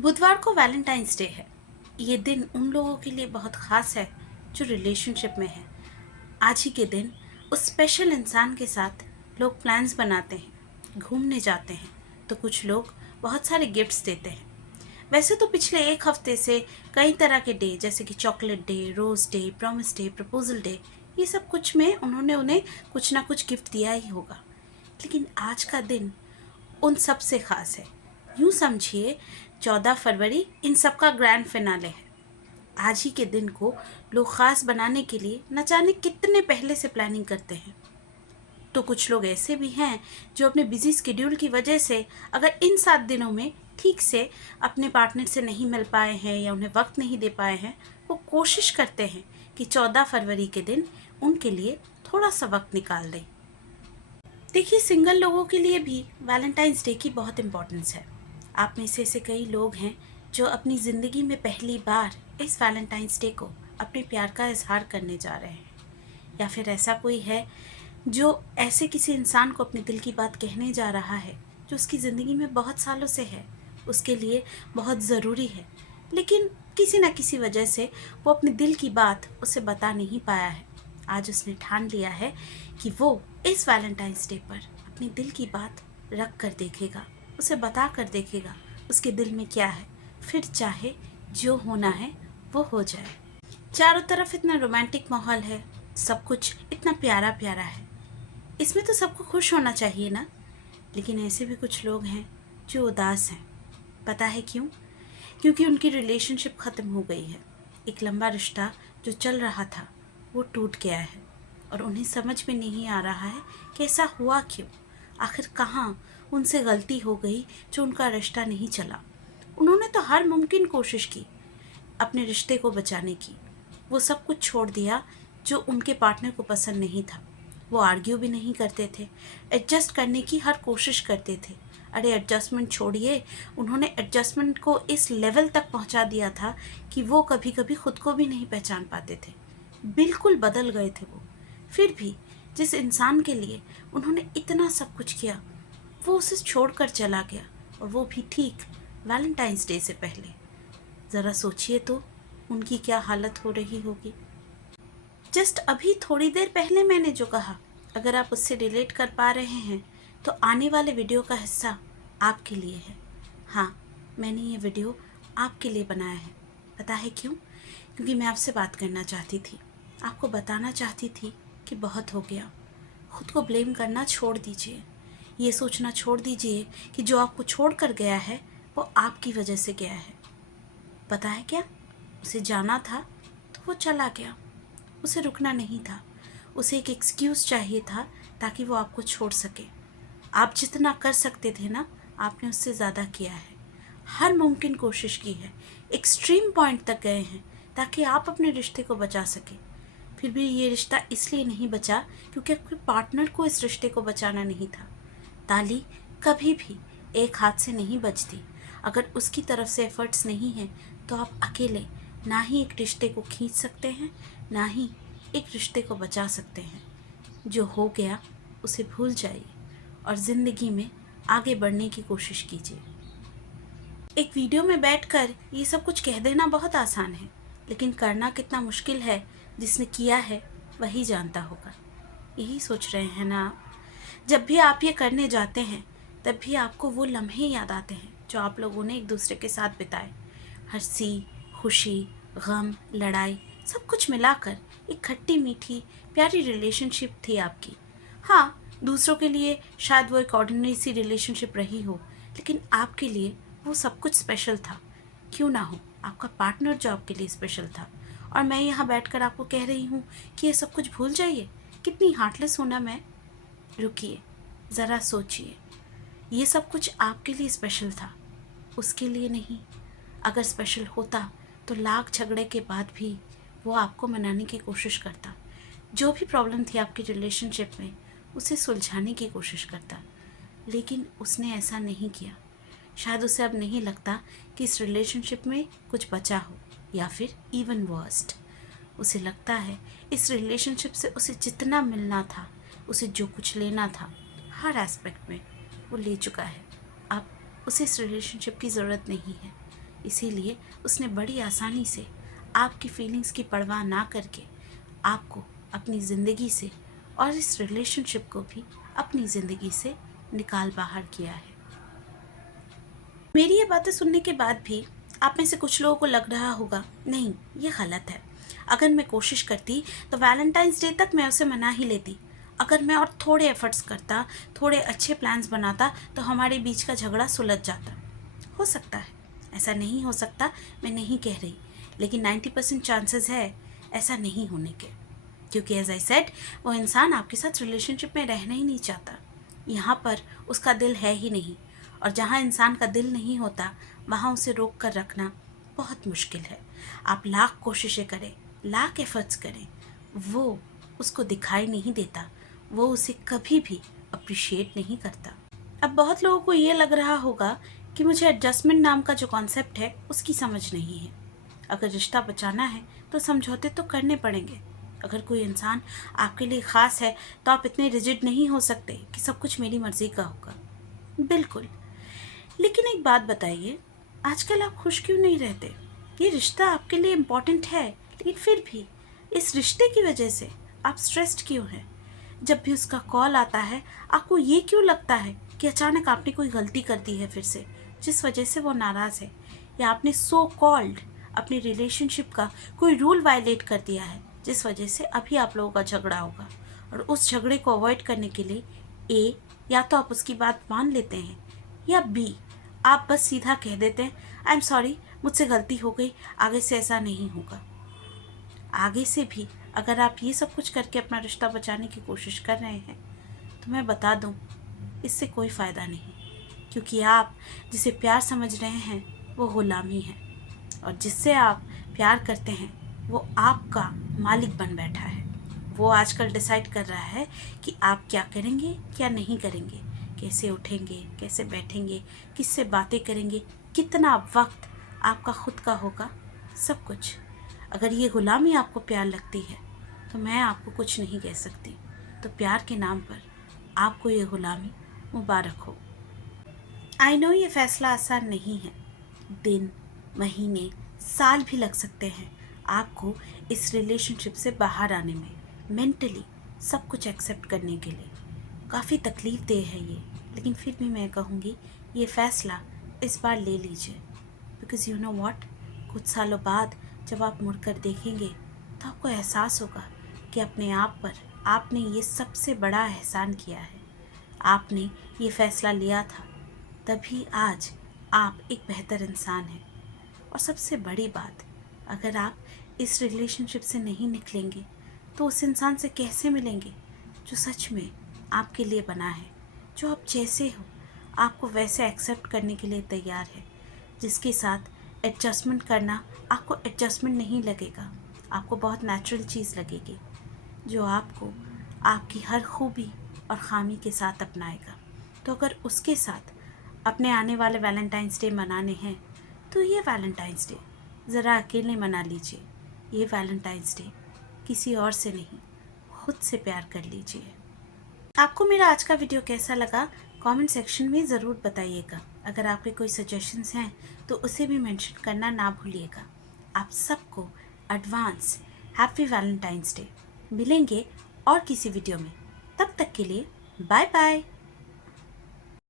बुधवार को Valentine's day है। ये दिन उन लोगों के लिए बहुत ख़ास है जो रिलेशनशिप में है। आज ही के दिन उस स्पेशल इंसान के साथ लोग प्लान्स बनाते हैं, घूमने जाते हैं, तो कुछ लोग बहुत सारे गिफ्ट्स देते हैं। वैसे तो पिछले एक हफ्ते से कई तरह के डे जैसे कि chocolate day, rose day, promise day, proposal day, ये सब कुछ में उन्होंने उन्हें कुछ ना कुछ गिफ्ट दिया ही होगा। लेकिन आज का दिन उन सब से ख़ास है। यूँ समझिए 14 फरवरी इन सब का ग्रैंड फिनाले है। आज ही के दिन को लोग ख़ास बनाने के लिए न जाने कितने पहले से प्लानिंग करते हैं। तो कुछ लोग ऐसे भी हैं जो अपने बिजी स्केड्यूल की वजह से अगर इन 7 दिनों में ठीक से अपने पार्टनर से नहीं मिल पाए हैं या उन्हें वक्त नहीं दे पाए हैं, वो कोशिश करते हैं कि 14 फरवरी के दिन उनके लिए थोड़ा सा वक्त निकाल दें। देखिए, सिंगल लोगों के लिए भी वैलेंटाइंस डे की बहुत इम्पोर्टेंस है। आप में से ऐसे कई लोग हैं जो अपनी ज़िंदगी में पहली बार इस वैलेंटाइंस डे को अपने प्यार का इजहार करने जा रहे हैं, या फिर ऐसा कोई है जो ऐसे किसी इंसान को अपने दिल की बात कहने जा रहा है जो उसकी ज़िंदगी में बहुत सालों से है, उसके लिए बहुत ज़रूरी है, लेकिन किसी न किसी वजह से वो अपने दिल की बात उसे बता नहीं पाया है। आज उसने ठान लिया है कि वो इस वैलेंटाइंस डे पर अपनी दिल की बात रख कर देखेगा, उसे बता कर देखेगा उसके दिल में क्या है, फिर चाहे जो होना है वो हो जाए। चारों तरफ इतना रोमांटिक माहौल है, सब कुछ इतना प्यारा प्यारा है, इसमें तो सबको खुश होना चाहिए ना। लेकिन ऐसे भी कुछ लोग हैं जो उदास हैं। पता है क्यों? क्योंकि उनकी रिलेशनशिप ख़त्म हो गई है। एक लंबा रिश्ता जो चल रहा था वो टूट गया है और उन्हें समझ में नहीं आ रहा है कि ऐसा हुआ क्यों। आखिर कहाँ उनसे गलती हो गई जो उनका रिश्ता नहीं चला। उन्होंने तो हर मुमकिन कोशिश की अपने रिश्ते को बचाने की। वो सब कुछ छोड़ दिया जो उनके पार्टनर को पसंद नहीं था। वो आर्ग्यू भी नहीं करते थे, एडजस्ट करने की हर कोशिश करते थे। अरे एडजस्टमेंट छोड़िए, उन्होंने एडजस्टमेंट को इस लेवल तक पहुंचा दिया था कि वो कभी कभी खुद को भी नहीं पहचान पाते थे। बिल्कुल बदल गए थे वो। फिर भी जिस इंसान के लिए उन्होंने इतना सब कुछ किया वो उसे छोड़कर चला गया, और वो भी ठीक वैलेंटाइंस डे से पहले। ज़रा सोचिए तो उनकी क्या हालत हो रही होगी। जस्ट अभी थोड़ी देर पहले मैंने जो कहा, अगर आप उससे रिलेट कर पा रहे हैं तो आने वाले वीडियो का हिस्सा आपके लिए है। हाँ, मैंने ये वीडियो आपके लिए बनाया है। पता है क्यों? क्योंकि मैं आपसे बात करना चाहती थी, आपको बताना चाहती थी कि बहुत हो गया। खुद को ब्लेम करना छोड़ दीजिए। ये सोचना छोड़ दीजिए कि जो आपको छोड़ कर गया है वो आपकी वजह से गया है। पता है क्या? उसे जाना था तो वो चला गया। उसे रुकना नहीं था। उसे एक एक्सक्यूज़ चाहिए था ताकि वो आपको छोड़ सके। आप जितना कर सकते थे ना, आपने उससे ज़्यादा किया है। हर मुमकिन कोशिश की है, एक्सट्रीम पॉइंट तक गए हैं ताकि आप अपने रिश्ते को बचा सकें। फिर भी ये रिश्ता इसलिए नहीं बचा क्योंकि आपके पार्टनर को इस रिश्ते को बचाना नहीं था। ताली कभी भी एक हाथ से नहीं बजती। अगर उसकी तरफ से एफर्ट्स नहीं हैं तो आप अकेले ना ही एक रिश्ते को खींच सकते हैं, ना ही एक रिश्ते को बचा सकते हैं। जो हो गया उसे भूल जाइए और ज़िंदगी में आगे बढ़ने की कोशिश कीजिए। एक वीडियो में बैठकर ये सब कुछ कह देना बहुत आसान है, लेकिन करना कितना मुश्किल है जिसने किया है वही जानता होगा। यही सोच रहे हैं ना आप? जब भी आप ये करने जाते हैं तब भी आपको वो लम्हे याद आते हैं जो आप लोगों ने एक दूसरे के साथ बिताए। हंसी, खुशी, गम, लड़ाई, सब कुछ मिलाकर एक खट्टी मीठी प्यारी रिलेशनशिप थी आपकी। हाँ, दूसरों के लिए शायद वो एक ऑर्डिनरी सी रिलेशनशिप रही हो, लेकिन आपके लिए वो सब कुछ स्पेशल था। क्यों ना हो, आपका पार्टनर जो आपके लिए स्पेशल था। और मैं यहाँ बैठकर आपको कह रही हूँ कि ये सब कुछ भूल जाइए। कितनी हार्टलेस हूँ ना मैं। रुकिए, ज़रा सोचिए, ये सब कुछ आपके लिए स्पेशल था, उसके लिए नहीं। अगर स्पेशल होता तो लाख झगड़े के बाद भी वो आपको मनाने की कोशिश करता। जो भी प्रॉब्लम थी आपकी रिलेशनशिप में उसे सुलझाने की कोशिश करता, लेकिन उसने ऐसा नहीं किया। शायद उसे अब नहीं लगता कि इस रिलेशनशिप में कुछ बचा हो, या फिर इवन वर्स्ट, उसे लगता है इस रिलेशनशिप से उसे जितना मिलना था, उसे जो कुछ लेना था, हर एस्पेक्ट में वो ले चुका है। अब उसे इस रिलेशनशिप की ज़रूरत नहीं है। इसीलिए उसने बड़ी आसानी से आपकी फीलिंग्स की परवाह ना करके आपको अपनी ज़िंदगी से और इस रिलेशनशिप को भी अपनी ज़िंदगी से निकाल बाहर किया है। मेरी ये बातें सुनने के बाद भी आप में से कुछ लोगों को लग रहा होगा, नहीं ये गलत है। अगर मैं कोशिश करती तो वैलेंटाइंस डे तक मैं उसे मना ही लेती। अगर मैं और थोड़े एफर्ट्स करता, थोड़े अच्छे प्लान्स बनाता तो हमारे बीच का झगड़ा सुलझ जाता। हो सकता है, ऐसा नहीं हो सकता, मैं नहीं कह रही, लेकिन 90% चांसेस है ऐसा नहीं होने के। क्योंकि एज आई सेड, वो इंसान आपके साथ रिलेशनशिप में रहना ही नहीं चाहता। यहाँ पर उसका दिल है ही नहीं, और जहाँ इंसान का दिल नहीं होता वहाँ उसे रोक कर रखना बहुत मुश्किल है। आप लाख कोशिशें करें, लाख एफर्ट्स करें, वो उसको दिखाई नहीं देता, वो उसे कभी भी अप्रिशिएट नहीं करता। अब बहुत लोगों को ये लग रहा होगा कि मुझे एडजस्टमेंट नाम का जो कॉन्सेप्ट है उसकी समझ नहीं है। अगर रिश्ता बचाना है तो समझौते तो करने पड़ेंगे। अगर कोई इंसान आपके लिए ख़ास है तो आप इतने रिजिड नहीं हो सकते कि सब कुछ मेरी मर्ज़ी का होगा। बिल्कुल। लेकिन एक बात बताइए, आजकल आप खुश क्यों नहीं रहते? ये रिश्ता आपके लिए इम्पोर्टेंट है, लेकिन फिर भी इस रिश्ते की वजह से आप स्ट्रेस्ड क्यों हैं? जब भी उसका कॉल आता है आपको ये क्यों लगता है कि अचानक आपने कोई गलती कर दी है फिर से, जिस वजह से वो नाराज़ है, या आपने सो कॉल्ड अपनी रिलेशनशिप का कोई रूल वायलेट कर दिया है जिस वजह से अभी आप लोगों का झगड़ा होगा। और उस झगड़े को अवॉइड करने के लिए ए, या तो आप उसकी बात मान लेते हैं, या बी, आप बस सीधा कह देते हैं आई एम सॉरी, मुझसे गलती हो गई, आगे से ऐसा नहीं होगा। आगे से भी अगर आप ये सब कुछ करके अपना रिश्ता बचाने की कोशिश कर रहे हैं तो मैं बता दूं, इससे कोई फ़ायदा नहीं। क्योंकि आप जिसे प्यार समझ रहे हैं वो ग़ुलामी है, और जिससे आप प्यार करते हैं वो आपका मालिक बन बैठा है। वो आजकल डिसाइड कर रहा है कि आप क्या करेंगे क्या नहीं करेंगे, कैसे उठेंगे कैसे बैठेंगे, किससे बातें करेंगे, कितना वक्त आपका खुद का होगा, सब कुछ। अगर ये ग़ुलामी आपको प्यार लगती है तो मैं आपको कुछ नहीं कह सकती। तो प्यार के नाम पर आपको ये ग़ुलामी मुबारक हो। आई नो ये फ़ैसला आसान नहीं है। दिन, महीने, साल भी लग सकते हैं आपको इस रिलेशनशिप से बाहर आने में, मेंटली सब कुछ एक्सेप्ट करने के लिए। काफ़ी तकलीफ़ देह है ये, लेकिन फिर भी मैं कहूँगी ये फ़ैसला इस बार ले लीजिए। बिकॉज़ यू नो व्हाट, कुछ सालों बाद जब आप मुड़कर देखेंगे तो आपको एहसास होगा कि अपने आप पर आपने ये सबसे बड़ा एहसान किया है। आपने ये फ़ैसला लिया था, तभी आज आप एक बेहतर इंसान हैं। और सबसे बड़ी बात, अगर आप इस रिलेशनशिप से नहीं निकलेंगे तो उस इंसान से कैसे मिलेंगे जो सच में आपके लिए बना है, जो आप जैसे हो आपको वैसे एक्सेप्ट करने के लिए तैयार है, जिसके साथ एडजस्टमेंट करना आपको एडजस्टमेंट नहीं लगेगा, आपको बहुत नेचुरल चीज़ लगेगी, जो आपको आपकी हर खूबी और ख़ामी के साथ अपनाएगा। तो अगर उसके साथ अपने आने वाले वैलेंटाइंस डे मनाने हैं तो ये वैलेंटाइंस डे ज़रा अकेले मना लीजिए। ये वैलेंटाइंस डे किसी और से नहीं, खुद से प्यार कर लीजिए। आपको मेरा आज का वीडियो कैसा लगा कमेंट सेक्शन में ज़रूर बताइएगा। अगर आपके कोई सजेशंस हैं तो उसे भी मेंशन करना ना भूलिएगा। आप सबको एडवांस हैप्पी वैलेंटाइंस डे। मिलेंगे और किसी वीडियो में, तब तक के लिए बाय बाय।